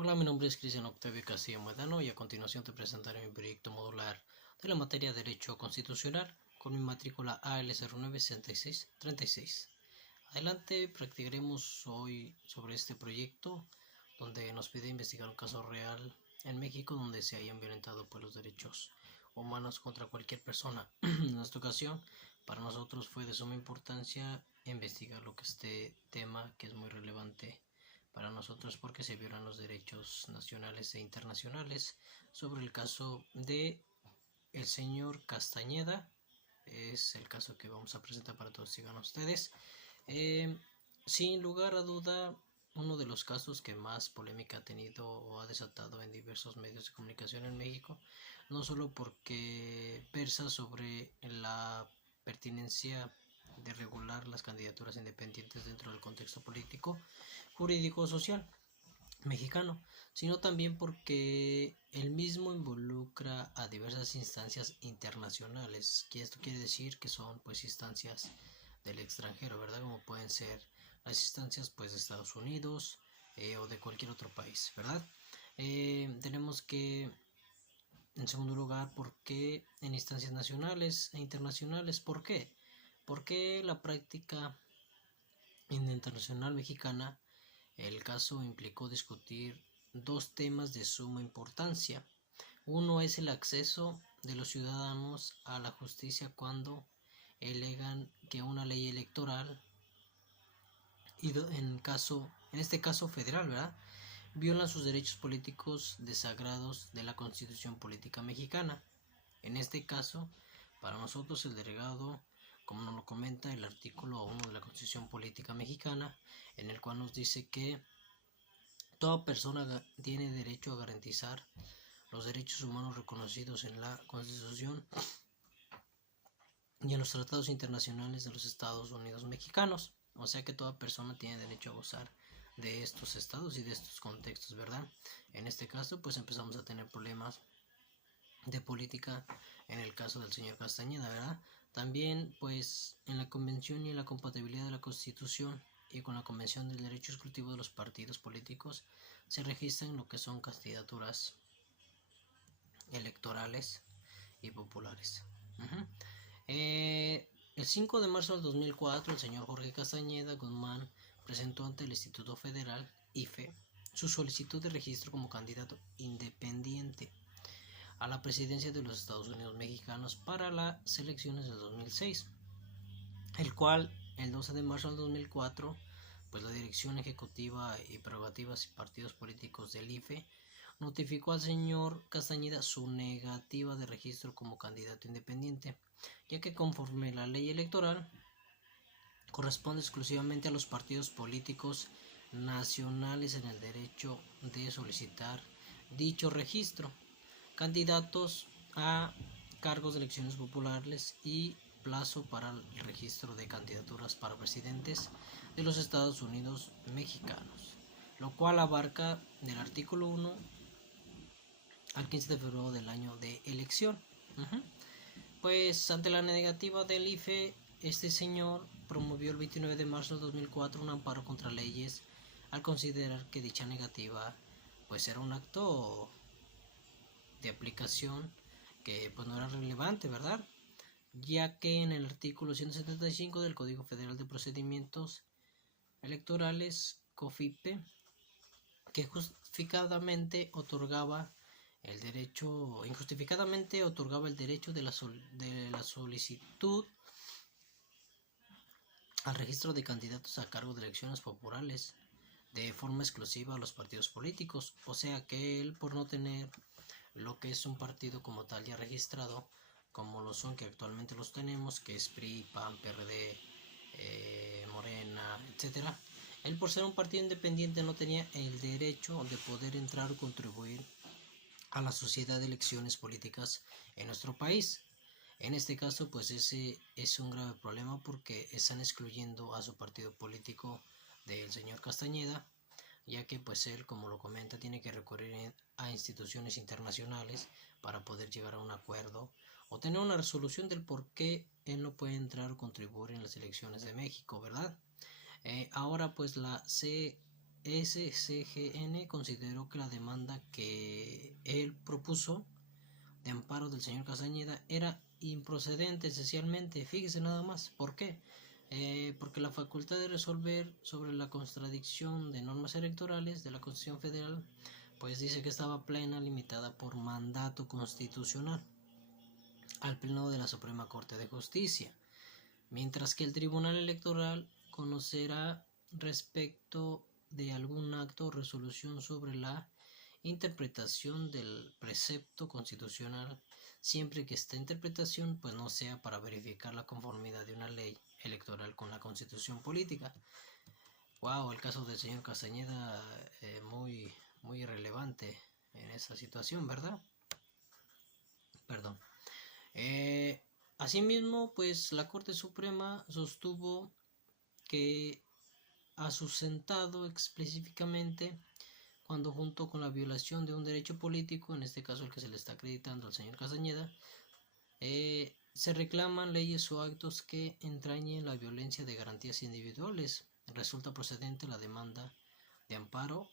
Hola, mi nombre es Cristian Octavio Castillo Muedano y a continuación te presentaré mi proyecto modular de la materia de Derecho Constitucional con mi matrícula AL096636. Adelante, practicaremos hoy sobre este proyecto donde nos pide investigar un caso real en México donde se hayan violentado los derechos humanos contra cualquier persona. En esta ocasión, para nosotros fue de suma importancia investigar este tema que es muy relevante para nosotros porque se violan los derechos nacionales e internacionales sobre el caso de el señor Castañeda. Es el caso que vamos a presentar para todos, sigan ustedes. Sin lugar a duda, uno de los casos que más polémica ha tenido o ha desatado en diversos medios de comunicación en México, no solo porque versa sobre la pertinencia de regular las candidaturas independientes dentro del contexto político, jurídico o social mexicano, sino también porque el mismo involucra a diversas instancias internacionales, que esto quiere decir que son pues instancias del extranjero, ¿verdad? Como pueden ser las instancias pues de Estados Unidos o de cualquier otro país, ¿verdad? Tenemos que, en segundo lugar, ¿por qué en instancias nacionales e internacionales? ¿Por qué? Porque la práctica internacional mexicana, el caso implicó discutir dos temas de suma importancia. Uno es el acceso de los ciudadanos a la justicia cuando alegan que una ley electoral, y en este caso federal, ¿verdad?, violan sus derechos políticos desagrados de la Constitución Política Mexicana. En este caso, para nosotros el delegado, como nos lo comenta el artículo 1 de la Constitución Política Mexicana, en el cual nos dice que toda persona tiene derecho a garantizar los derechos humanos reconocidos en la Constitución y en los tratados internacionales de los Estados Unidos mexicanos. O sea que toda persona tiene derecho a gozar de estos estados y de estos contextos, ¿verdad? En este caso, pues empezamos a tener problemas de política en el caso del señor Castañeda, ¿verdad? También, pues, en la convención y en la compatibilidad de la Constitución y con la Convención del Derecho Exclusivo de los Partidos Políticos se registran lo que son candidaturas electorales y populares. El 5 de marzo del 2004, el señor Jorge Castañeda Guzmán presentó ante el Instituto Federal, IFE, su solicitud de registro como candidato independiente a la presidencia de los Estados Unidos mexicanos para las elecciones del 2006, el cual el 12 de marzo del 2004, pues la Dirección Ejecutiva y Prerrogativas y Partidos Políticos del IFE notificó al señor Castañeda su negativa de registro como candidato independiente, ya que conforme la ley electoral corresponde exclusivamente a los partidos políticos nacionales en el derecho de solicitar dicho registro, candidatos a cargos de elecciones populares y plazo para el registro de candidaturas para presidentes de los Estados Unidos mexicanos, lo cual abarca del artículo 1 al 15 de febrero del año de elección. Pues ante la negativa del IFE, este señor promovió el 29 de marzo de 2004 un amparo contra leyes al considerar que dicha negativa pues era un acto de aplicación que pues no era relevante, ¿verdad? Ya que en el artículo 175 del Código Federal de Procedimientos Electorales, COFIPE, que injustificadamente otorgaba el derecho de la solicitud al registro de candidatos a cargo de elecciones populares de forma exclusiva a los partidos políticos. O sea que él, por no tener lo que es un partido como tal ya registrado, como lo son que actualmente los tenemos, que es PRI, PAN, PRD, Morena, etcétera, él, por ser un partido independiente, no tenía el derecho de poder entrar o contribuir a la sociedad de elecciones políticas en nuestro país. En este caso, pues ese es un grave problema porque están excluyendo a su partido político del señor Castañeda, ya que pues él, como lo comenta, tiene que recurrir a instituciones internacionales para poder llegar a un acuerdo o tener una resolución del por qué él no puede entrar o contribuir en las elecciones de México, ¿verdad? Ahora pues la CNDH SCGN consideró que la demanda que él propuso de amparo del señor Castañeda era improcedente esencialmente. Fíjese nada más. ¿Por qué? Porque la facultad de resolver sobre la contradicción de normas electorales de la Constitución Federal, pues dice que estaba plena, limitada por mandato constitucional al Pleno de la Suprema Corte de Justicia, mientras que el Tribunal Electoral conocerá respecto de algún acto o resolución sobre la interpretación del precepto constitucional, siempre que esta interpretación pues no sea para verificar la conformidad de una ley electoral con la constitución política. Wow, el caso del señor Castañeda, muy irrelevante en esa situación, ¿verdad? Perdón. Asimismo, pues la Corte Suprema sostuvo que ha sustentado específicamente cuando, junto con la violación de un derecho político, en este caso el que se le está acreditando al señor Castañeda, se reclaman leyes o actos que entrañen la violencia de garantías individuales, resulta procedente la demanda de amparo,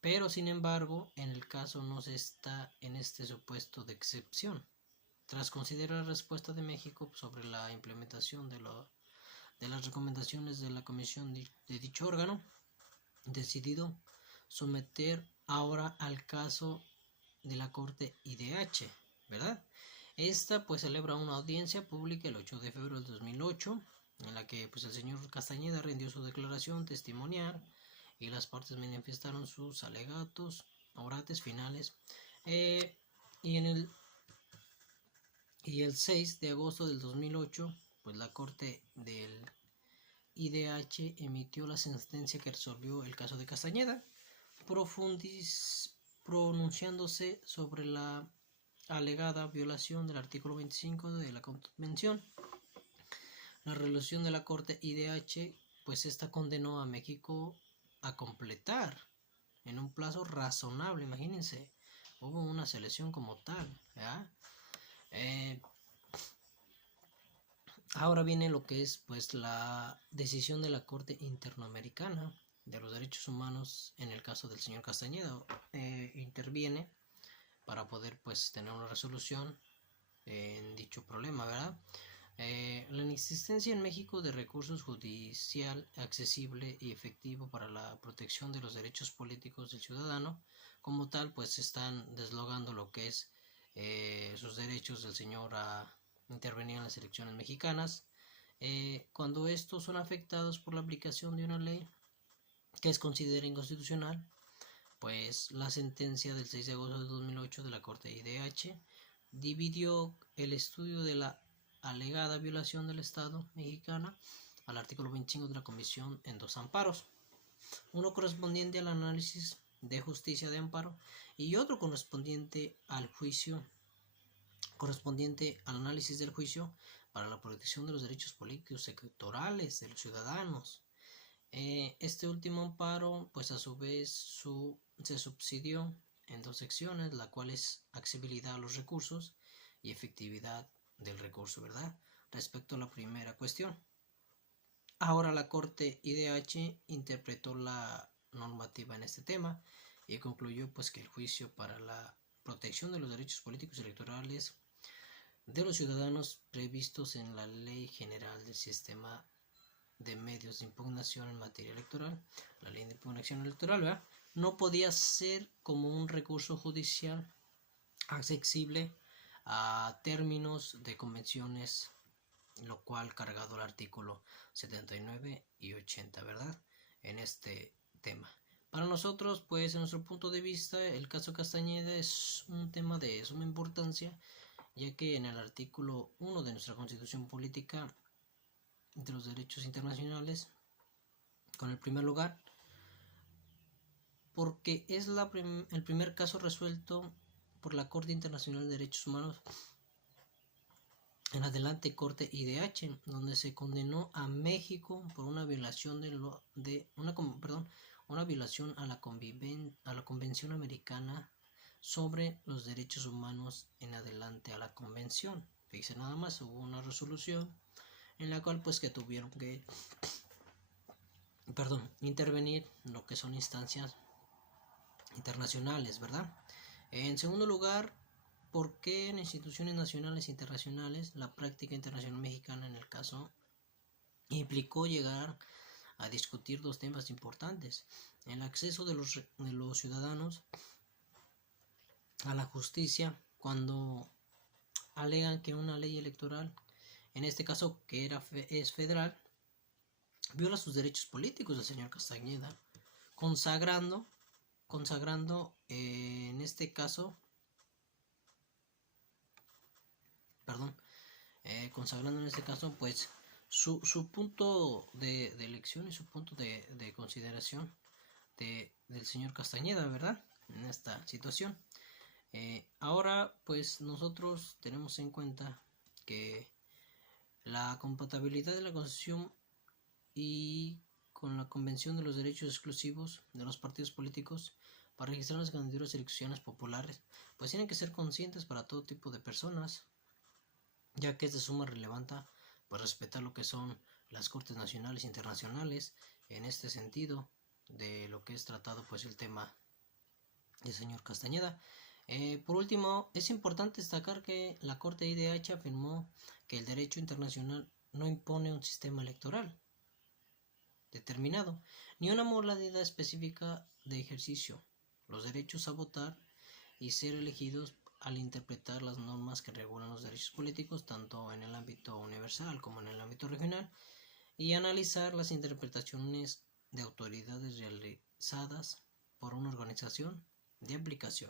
pero sin embargo en el caso no se está en este supuesto de excepción. Tras considerar la respuesta de México sobre la implementación de las recomendaciones de la comisión de dicho órgano, decidido someter ahora al caso de la Corte IDH, ¿verdad? Esta pues celebra una audiencia pública el 8 de febrero del 2008, en la que pues el señor Castañeda rindió su declaración testimonial y las partes manifestaron sus alegatos, orates finales, y el 6 de agosto del 2008, pues la Corte del IDH emitió la sentencia que resolvió el caso de Castañeda, pronunciándose sobre la alegada violación del artículo 25 de la Convención. La resolución de la Corte IDH, pues esta condenó a México a completar en un plazo razonable, imagínense, hubo una selección como tal, ¿verdad? Ahora viene lo que es pues la decisión de la Corte Interamericana de los Derechos Humanos en el caso del señor Castañeda. Interviene para poder pues tener una resolución en dicho problema, ¿verdad? La inexistencia en México de recursos judicial accesible y efectivo para la protección de los derechos políticos del ciudadano, como tal pues están deslogando lo que es sus derechos del señor a intervenir en las elecciones mexicanas, cuando estos son afectados por la aplicación de una ley que es considerada inconstitucional, pues la sentencia del 6 de agosto de 2008 de la Corte IDH dividió el estudio de la alegada violación del Estado mexicano al artículo 25 de la Convención en dos amparos, uno correspondiente al análisis de justicia de amparo y otro correspondiente al análisis del juicio para la protección de los derechos políticos electorales de los ciudadanos. Este último amparo, pues a su vez se subsidió en dos secciones, la cual es accesibilidad a los recursos y efectividad del recurso, ¿verdad? Respecto a la primera cuestión. Ahora la Corte IDH interpretó la normativa en este tema y concluyó pues que el juicio para la protección de los derechos políticos y electorales de los ciudadanos previstos en la Ley General del Sistema de Medios de Impugnación en materia electoral, la Ley de Impugnación Electoral, ¿verdad?, no podía ser como un recurso judicial accesible a términos de convenciones, lo cual cargado el artículo 79 y 80, ¿verdad?, en este tema. Para nosotros, pues, en nuestro punto de vista, el caso Castañeda es un tema de suma importancia, ya que en el artículo 1 de nuestra Constitución Política de los Derechos Internacionales, con el primer lugar, porque es el primer caso resuelto por la Corte Internacional de Derechos Humanos, en adelante Corte IDH, donde se condenó a México por una violación una violación a la Convención Americana sobre los Derechos Humanos en adelante a la Convención. Fíjense nada más, hubo una resolución en la cual pues que tuvieron que intervenir en lo que son instancias internacionales, ¿verdad? En segundo lugar, ¿por qué en instituciones nacionales e internacionales la práctica internacional mexicana en el caso implicó llegar a discutir dos temas importantes: el acceso de los ciudadanos a la justicia cuando alegan que una ley electoral, en este caso que es federal, viola sus derechos políticos del señor Castañeda, consagrando en este caso, consagrando en este caso pues su punto de elección y su punto de consideración del señor Castañeda, ¿verdad? En esta situación. Ahora pues nosotros tenemos en cuenta que la compatibilidad de la Constitución y con la Convención de los Derechos Exclusivos de los partidos políticos para registrar las candidaturas a elecciones populares, pues tienen que ser conscientes para todo tipo de personas, ya que es de suma relevancia pues respetar lo que son las Cortes Nacionales e Internacionales en este sentido de lo que es tratado pues el tema del señor Castañeda. Por último, es importante destacar que la Corte IDH afirmó que el derecho internacional no impone un sistema electoral determinado, ni una modalidad específica de ejercicio. Los derechos a votar y ser elegidos al interpretar las normas que regulan los derechos políticos tanto en el ámbito universal como en el ámbito regional y analizar las interpretaciones de autoridades realizadas por una organización de aplicación.